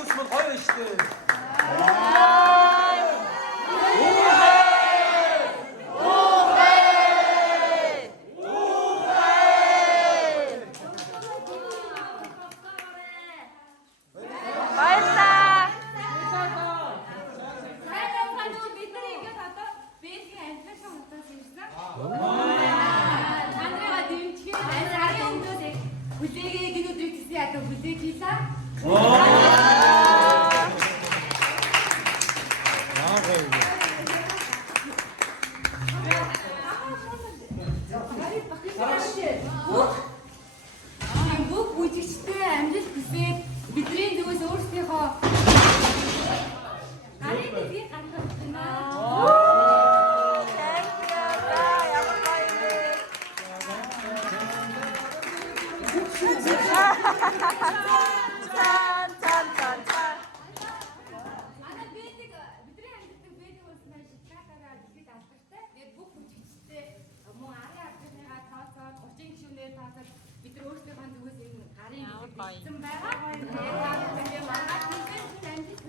웃으면 гоё шүү дээ. Бүх бүжигчтэй амжилт хүсье. Бидний зүгээс өөрсдийнхөө гарын дэлхийг гаргах байна.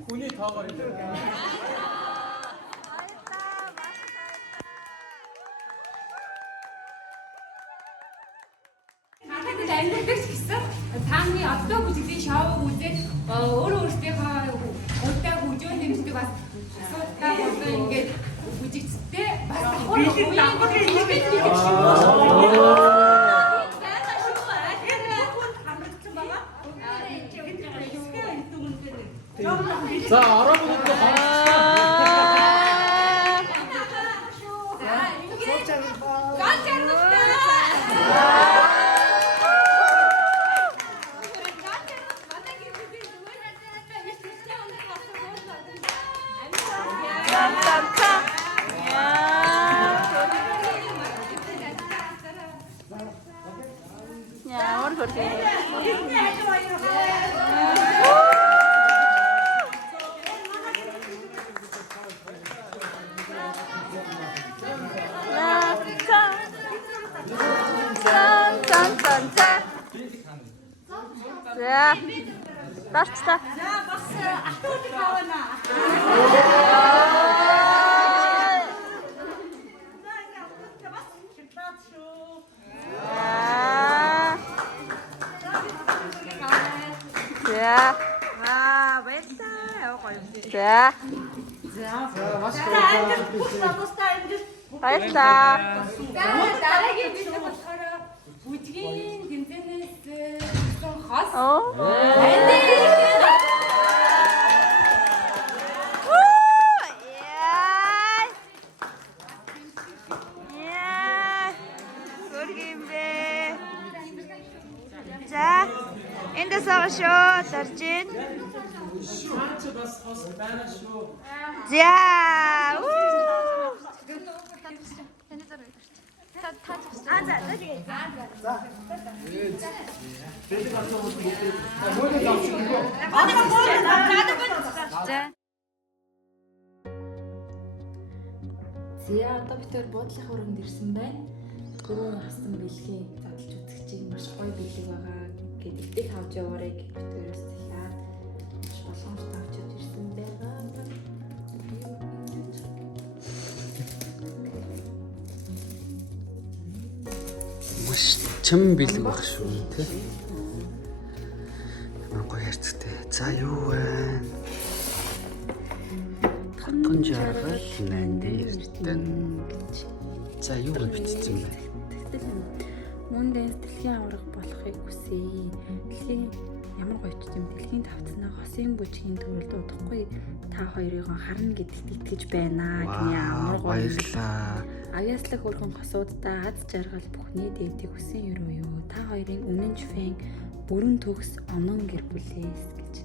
Хүний тоогоор хэлээ. Хатад амьдрэх гэсэн тааны одоо бүжиглийн шоу үзээд өөрөө өөрсдийнхөө урьдаа бүжөөн дэмждэг бас асуудалтай болоо ингээд бүжигчтэй бас давхар За 10 минут За. Дарчлаа. За бас автоотыг авана. За. Баярлалаа. Яа гоё. За. Баярлалаа. Дараагийн видео болохоор бүжгийн тэмцээнээс хос. За. Энд сошоо таржин. шаач бас хос байна шүү. За. За одоо бид төр буудлынхаа өрөөнд ирсэн байна. Гөрөө хасан бэлгийн задлж үзэгчийг маш гоё бэлэг байгаа гэдэг их авч яваарай гэх бид төрөөс захиад маш боломжтой авчиж ирсэн байгаа. Маш чим бэлэг баг шүү тий. Ямар гоё хайрцагтай. За юу вэ? Хатун жаргал мандэртэн. За юу вэ бичсэн бэ? Мөн дэнс дэлхийн авраг болохыг хүсье. Дэлхийн ямар гоё ч юм дэлхийн тавцнаа хосын бүжгийн төрөлд удахгүй та хоёрыг харна гэдэгт итгэж байна гэнэ ямар гоё. Баярлаа. Авьяаслаг хөргөн хосуудаа аз жаргал бүхний дээвдийг хүсэн юу юу. Та хоёрын үнэн чүфэн бүрэн төгс онон гэр бүлээс гэж.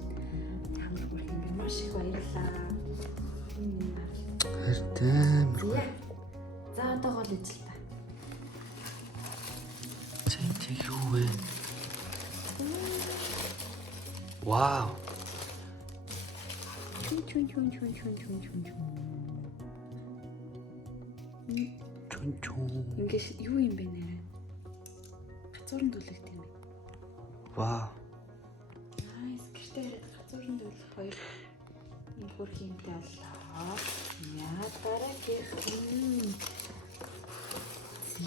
Ямар бүр ингэ маш их баярлаа. Хайртай. За одоо гол ижил та. Тэг юу вэ? Вау. Чүн. Ингээс юу юм бэ нэрэ? Хацуурын төлөвт юм бэ? Вау. Найс гэртээ яриад байгаа. Зургийн зөвлөх хоёр хөрх юмтай боллоо. Яа дараагийнх нь.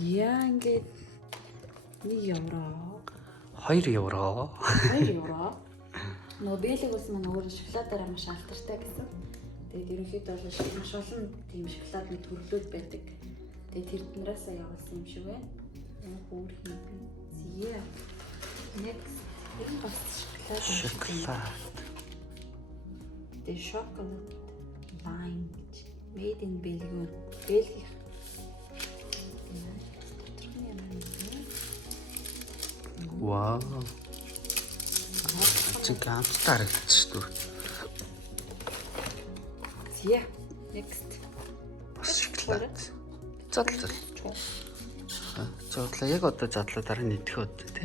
Яа ингээд 1 евро. 2 евро. 2 евро. Нөгөө бэлэг ус маань өөр шоколадаараа маш алдартай гэсэн. Тэгээд ерөнхийдөө бол маш олон тийм шоколадны төрлүүд байдаг. Тэгээд тэрднээсээ явуулсан юм шиг байна. Энэ өөр юм би. Зээ. Next энэ бас шоколад. Тэгээд шоколад lime гэж made in Belgium. Бэлгийнх. Вау. Чи гамтаар хэлчихсэн шүү. Зээ. Next. Бас шоколад. Задлаа. Задлаа яг одоо задлаа дараа нь идэх үү те.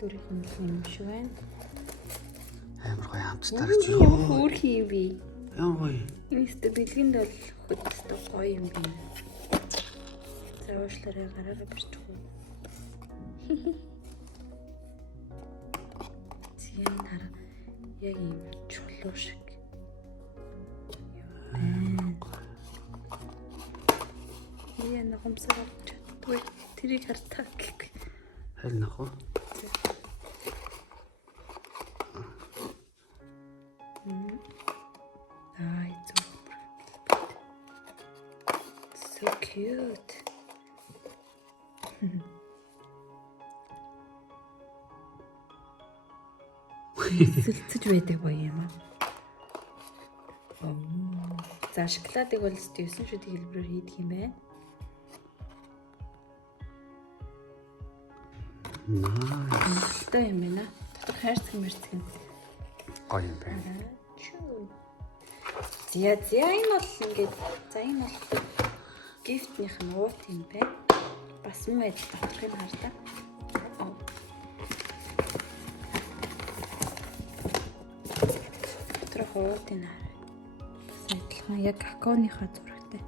Өөрийнх нь юм шиг байна. Амар гоё хамтдаа гэж юу. Хөөр хийв би. Яа гоё. Инстэ бэлгэнд бол хөдөлтөө гоё юм байна. Заашлаараа гараараа бирчих уу. Зэн хара яг юм чулуу шиг. Яа нахамсаа чаддгүй. Тэрийг хартаа гэхгүй. Харин ах уу. So cute. Сэлцэж байдаг гоё юм аа. За шоколадыг бол 9 шүдийн хэлбэрээр хийдэг юм байна. Nice. Тэ юм байна. Дотор хайрцаг мэрцэг юм. Гоё юм байна. Зя энэ бол ингээд энэ бол гифтнийх нь уут юм байна. Бас муу адил батхыг хардаа. Тэр уутын хар. Бас адилхан яг какаоныхаа зурагтай.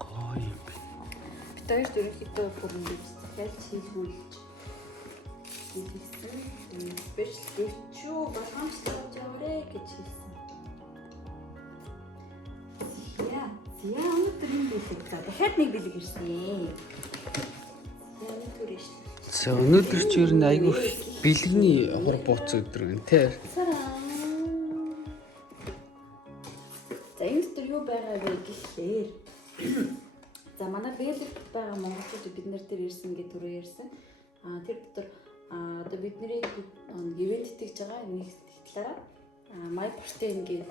Гоё юм байна. Бид хоёр ерөнхийдөө бүр ингээд ялч хийлгүүлж хийсэн. Спешиал гифт шүү болгоомжтой яваарэ гэж хэлсэн. Яа, өнөөдөр энэ бэлэг. За дахиад нэг бэлэг ирсэн. Өнөөдөр иш. За өнөөдөр чи ер нь айгүй бэлгэний хур бууц өдөр гэн те. За энэ дотор юу байгаа вэ гэхээр за манай бэлэгт байгаа монголчууд бид нар дээр ирсэн гэдэг түрүү ярьсан. Тэр дотор одоо бид нарыг ивент хийж байгаа нэг талаараа My Protein гэдэг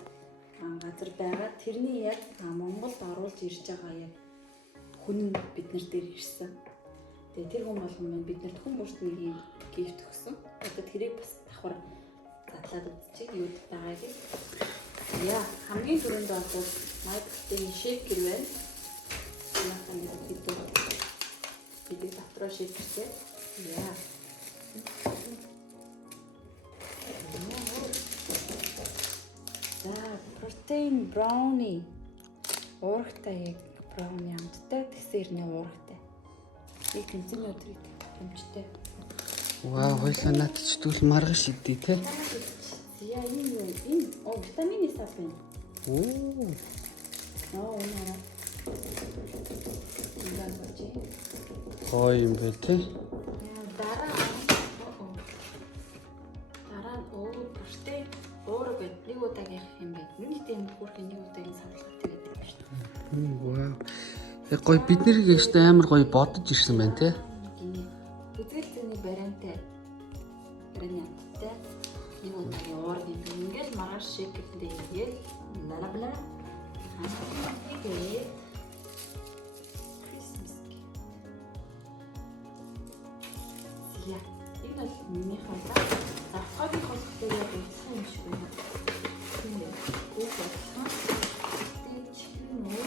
газар байгаа. Тэрний яг Монголд оруулж ирж байгаа яг хүн бид нар дээр ирсэн. Тэгээ тэр хүн болгон маань биднэрт хүн бүрт нэг юм гифт өгсөн. Одоо тэрийг бас давхар задлаад үзчихье юу байгаа гэж. Яа, хамгийн түрүүнд бол My Protein shaker байна. Яахан бид дотроо shaker. Яа. Protein brownie. Уургатай яг brownie амттай десертний уургатай. Их тэмцэн өдрийг хэмжтэй. Вау, хоёлаа над ч тэгвэл маргаш идэе те. Яа энэ витамин сап байна. Оо. Наа. Гоё юм бэ те. Дараа protein уурга гэдэг нэг удаагийн юм байна. Нэг тийм бүрхэн нэг удаагийн савлгатай гэдэг юм шүү дээ. Вау. Яг гоё бид нэрийг яштай амар гоё бодож ирсэн байна те. Үзэлцээний бариантай. Бариантай. Нэг удаагийн уурга юм. Ингээл маргааш шейкэндээ игээл бла. Тэгээд Christmas. Яа, энэ бол миний хаваа. Авокадо холбоотой яг үлдсэн юм шиг байна. Тийм ээ. Гүүх болсон. Тэйч нөө.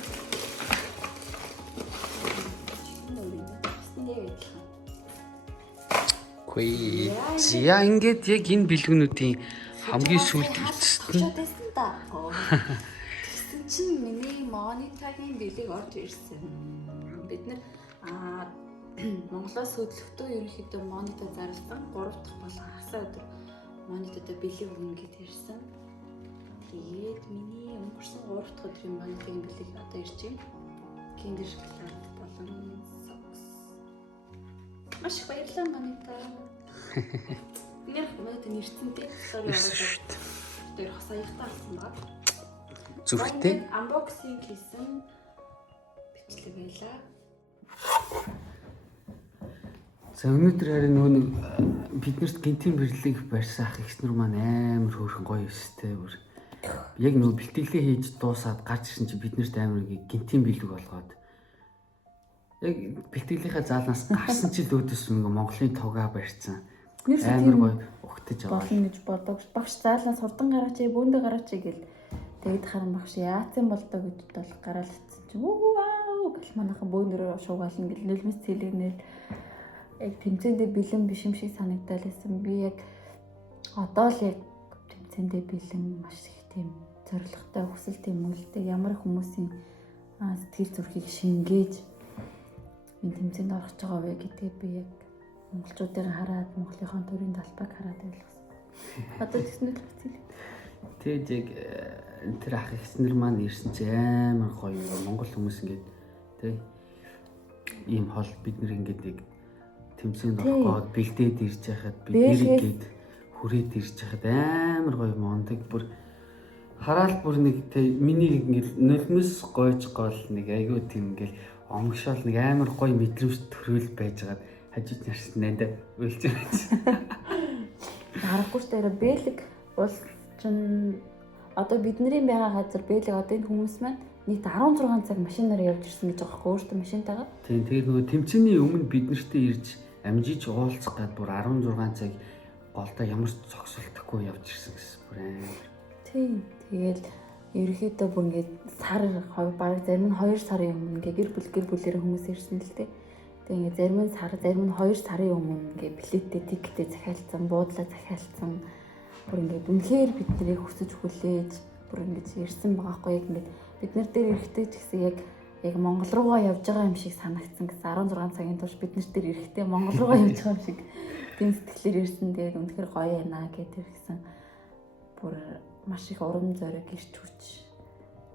Хөөе. За ингээд яг энэ бэлгүүнүүдийн хамгийн сүүлд эцэст нь чинь миний монитагийн бэлэг орж ирсэн. Бид нэр Монголоос хөдөлгөтөө ерөнхийдөө монита зарласан 3 дахь болон хагас өдөр монитатай бэлэг өгнө гэд ирсэн. Тэгээд миний өнгөрсөн 3 дахь өдрийн монитагийн бэлэг одоо ирж байна. Киндер шоколад болон сокс. Маш их баярлалаа монита. Нэр монита нэрцэнтэй стори ороод дээр хос аяхтаа алсан баг. Зүрхтэй. Unboxing хийсэн бичлэг байлаа. За өнөөдөр харин нөгөө биднэрт гинтийн бирлэг барьсан ах ихснэр маань амар хөөрхөн гоё өстэй бүр. Яг нөгөө бэлтгэлээ хийж дуусаад гарч ирсэн чи биднэрт амар гинтийн бэлэг болгоод. Яг бэлтгэлийнхаа заалнаас гарсан чи лөөдөс нөгөө Монголын тугаа барьсан. Амар гоё ухтаж аваа. Болно гэж бодож багш заалнаас хурдан гараач, бөөндө гараач гэл. Тэгэд харан багш яатсан болдоо гэж бол гараалцсан чи вау гэл манайхан бөөнөрөө шуугаал ингээл нөлмөс цэлэгнэл яг тэмцээндээ бэлэн биш юм шиг санагдал байсан. Би яг одоо л яг тэмцээндээ бэлэн маш их тийм зоригтой хүсэл тэмүүлдэг ямар хүмүүсийн сэтгэл зүрхийг шингээж энэ тэмцээнд орох гэж байгаа вэ гэдгийг би яг монголчуудыг хараад Монголынхон төрийн талбайг хараад ойлгосон. Одоо тэгснээр л хэцүү. Тэгээд яг тэр ах ихснэр маань ирсэн чи амар гоё монгол хүмүүс ингээд тий ийм хол бид нэр ингээд яг тэмцээнд ороход бэлдээд ирж байхад бид нэр ингээд хүрээд ирж байхад амар гоё мондөг бүр хараал бүр нэг тий миний ингээд нулимс гойж гол нэг айгүй тийм ингээд омгшоол нэг амар гоё мэдрэмж төрөл байж байгаад хажууд нарсан надад уйлж байсан. Харахгүй ч дээр бэлэг бол чин одоо бидний байгаа газар бэлэг одоо энэ хүмүүс маань нийт 16 цаг машинаар явж ирсэн гэж байгаа байхгүй өөртөө машинтайгаа. Тийм тэгээд нөгөө тэмцээний өмнө бид нартэй ирж амжиж уулзах гад бүр 16 цаг голдоо ямар ч цогцолтгүй явж ирсэн гэсэн бүр амар. Тийм тэгээд ерөөхдөө бүр ингээд сар баг зарим нь 2 сарын өмнө ингээд гэр бүлээр хүмүүс ирсэн л дээ. Тэгээд ингээд зарим нь сар зарим нь 2 сарын өмнө ингээд билеттэй тикеттэй захиалцсан буудлаа захиалцсан бүр ингээд үнэхээр бид нарыг хүсэж хүлээж бүр ингээд ирсэн байгаа хгүй яг ингээд бид нар дээр эрэхтэй ч гэсэн яг Монгол руугаа явж байгаа юм шиг санагдсан гэсэн 16 цагийн турш бид нар дээр эрэхтэй Монгол руугаа явж байгаа юм шиг тийм сэтгэлээр ирсэн. Тэгээд үнэхээр гоё байна гэдэг ирсэн. Бүр маш их урам зориг ирч хүч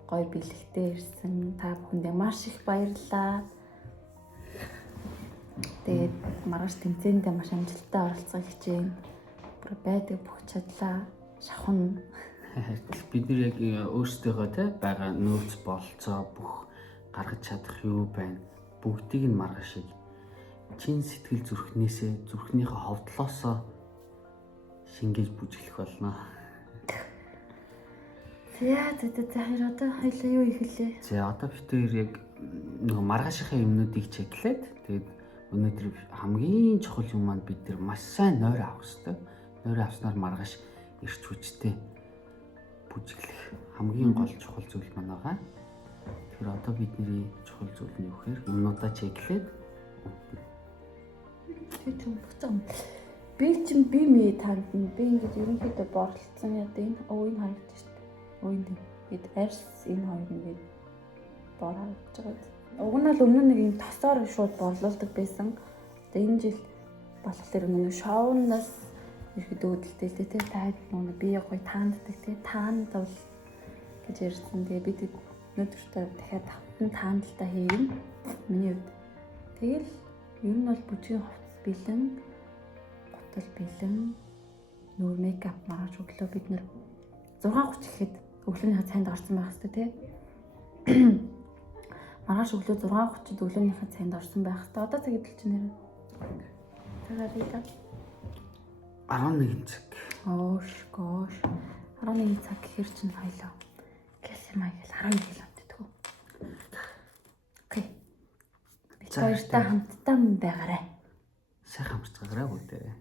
гоё бэлэгтэй ирсэн. Та бүхэндээ маш их баярлалаа. Тэгээд маргааш тэмцээндээ маш амжилттай оролцох хичээн. Бүр байдаг бүх чадлаа шавхна. Бид нар яг өөрсдөө те байгаа нөөц болцоо бүх гаргаж чадах юу байна бүгдийг нь маргаашиг чин сэтгэл зүрхнээсээ зүрхнийхээ ховдлоосоо шингээж бүжиглэх болно. За одоо хоёлаа юу ихэлээ? За одоо бид хоёр яг нөгөө маргаашийнхаа юмнуудыг чеклээд тэгээд өнөөдөр хамгийн чухал юм маань бид нар маш сайн нойр авах хэрэгтэй. Нойр авснаар маргааш ирч хүчтэй бүжиглэх хамгийн гол чухал зүйл маань байгаа. Тэгэхээр одоо бидний чухал зүйл нь юу гэхээр юмнуудаа чеклээд тийм буцаа. Би чинь би мэ танд би ингэж ерөнхийдөө борлцсон яа энэ энэ харагдаж шүү дээ. Энэ хэд арс энэ хоёр ингээд бор харагдаж байгаа. Уг нь л өмнө нэг юм тосоор шууд борлуулдаг байсан. Тэгээ энэ жил болохоор нэг шоунаас ихэд үүдэлтэй тэ таад нэг би гоё таанддаг тэ таандвал гэж ярьсан. Тэгээ бид өнөөдөртөө дахиад тавтан таандалтаа хийм. Миний хувьд. Тэгэл ер нь бол бүжгийн хувцас бэлэн, готол бэлэн, нүүр мейкап маргааш өглөө бид нэр 6:30 гэхэд өглөөнийхөө цайнд орсон байх хэвээр тий. Маргааш өглөө 6:30-д өглөөнийхөө цайнд орсон байх хэвээр. Одоо цаг эдэл чинь нэр. Цагаар ийдэ. 11 цаг. Оош гош. 11 цаг гэхэр чинь хоёлоо. Кэсэмай гэл 11 л амтдаггүй. Окей. Би хоёртай хамтдаа байгаарай. Сайхан хамтцаагаарай үү дээ.